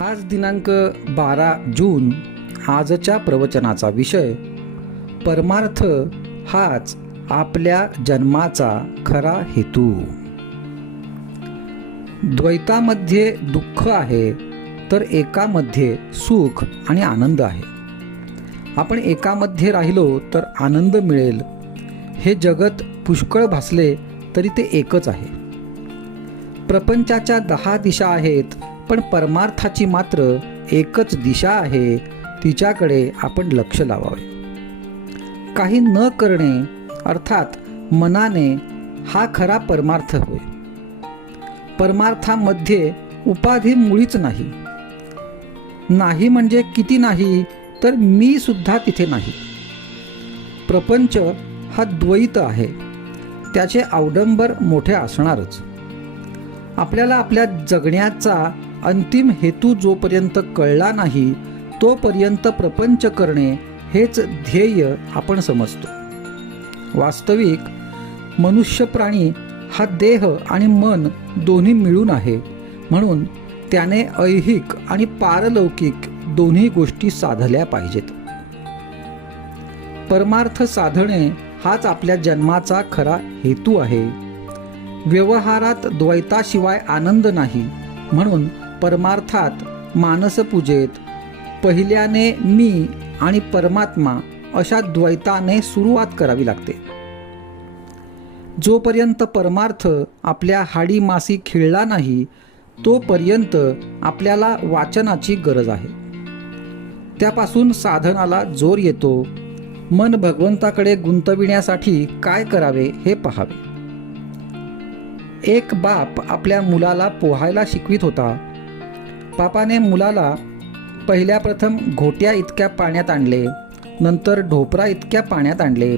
आज दिनांक 12 जून. आजच्या प्रवचनाचा विषय परमार्थ हाच आपल्या जन्माचा खरा हेतू. द्वैतामध्ये दुःख आहे तर एकामध्ये सुख आणि आनंद आहे. आपण एकामध्ये राहिलो तर आनंद मिळेल. हे जगत पुष्कळ भासले तरी ते एकच आहे. प्रपंचाच्या 10 दिशा आहेत, पण परमार्थाची मात्र एकच दिशा आहे. तिच्याकडे आपण लक्ष लावावे. काही न करणे अर्थात मनाने हा खरा परमार्थ होय. परमार्थामध्ये उपाधी मुळीच नाही. नाही म्हणजे किती नाही, तर मी सुद्धा तिथे नाही. प्रपंच हा द्वैत आहे. त्याचे अवडंबर मोठे असणारच. आपल्याला आपल्या जगण्याचा अंतिम हेतू जोपर्यंत कळला नाही तोपर्यंत प्रपंच करणे हेच ध्येय आपण समजतो. वास्तविक मनुष्य प्राणी हा देह आणि मन दोन्ही मिळून आहे. म्हणून त्याने ऐहिक आणि पारलौकिक दोन्ही गोष्टी साधल्या पाहिजेत. परमार्थ साधणे हाच आपल्या जन्माचा खरा हेतू आहे. व्यवहारात द्वैताशिवाय आनंद नाही. म्हणून परमार्थात मानसपूजेत पहिल्याने मी आणि परमात्मा अशा द्वैताने सुरुवात करावी लागते. जोपर्यंत परमार्थ आपल्या हाडी मासी खिळला नाही तोपर्यंत आपल्याला वाचनाची गरज आहे. त्यापासून साधनाला जोर येतो. मन भगवंताकडे गुंतविण्यासाठी काय करावे हे पहावे. एक बाप आपल्या मुलाला पोहायला शिकवित होता. बापाने मुलाला पहिल्या प्रथम घोट्या इतक्या पाण्यात आणले, नंतर ढोपरा इतक्या पाण्यात आणले,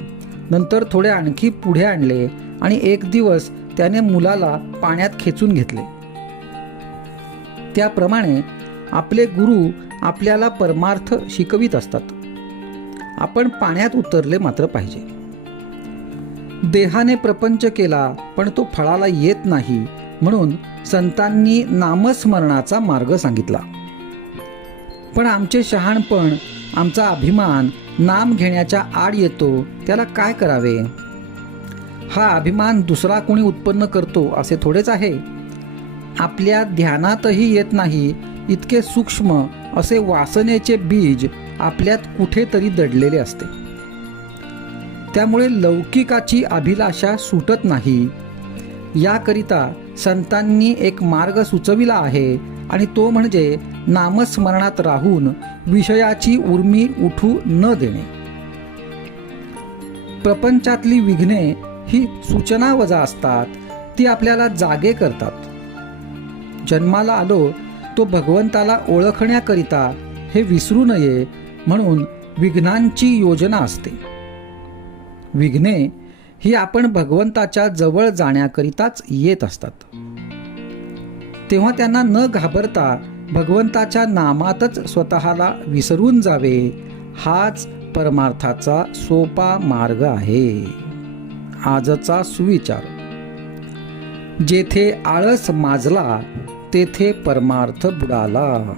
नंतर थोडे आणखी पुढे आणले आणि एक दिवस त्याने मुलाला पाण्यात खेचून घेतले. त्याप्रमाणे आपले गुरु आपल्याला परमार्थ शिकवित असतात. आपण पाण्यात उतरले मात्र पाहिजे. देहाने प्रपंच केला पण तो फळाला येत नाही. म्हणून संतांनी नामस्मरणाचा मार्ग सांगितला. पण आमचे शहाणपण, आमचा अभिमान नाम घेण्याच्या आड येतो. त्याला काय करावे? हा अभिमान दुसरा कोणी उत्पन्न करतो असे थोडेच आहे. आपल्या ध्यानातही येत नाही इतके सूक्ष्म असे वासनेचे बीज आपल्यात कुठेतरी दडलेले असते. त्यामुळे लौकिकाची अभिलाषा सुटत नाही. याकरिता संतांनी एक मार्ग सुचविला आहे आणि तो म्हणजे नामस्मरणात राहून विषयाची उर्मी उठू न देणे. प्रपंचातली विघ्ने ही सूचनावजा असतात. ती आपल्याला जागे करतात. जन्माला आलो तो भगवंताला ओळखण्याकरिता हे विसरू नये म्हणून विघ्नांची योजना असते. विघ्ने ही आपण भगवंताच्या जवळ जाण्याकरिताच येत असतात. तेव्हा त्यांना न घाबरता भगवंताच्या नामातच स्वतःला विसरून जावे. हाच परमार्थाचा सोपा मार्ग आहे. आजचा सुविचार. जेथे आळस माजला तेथे परमार्थ बुडाला.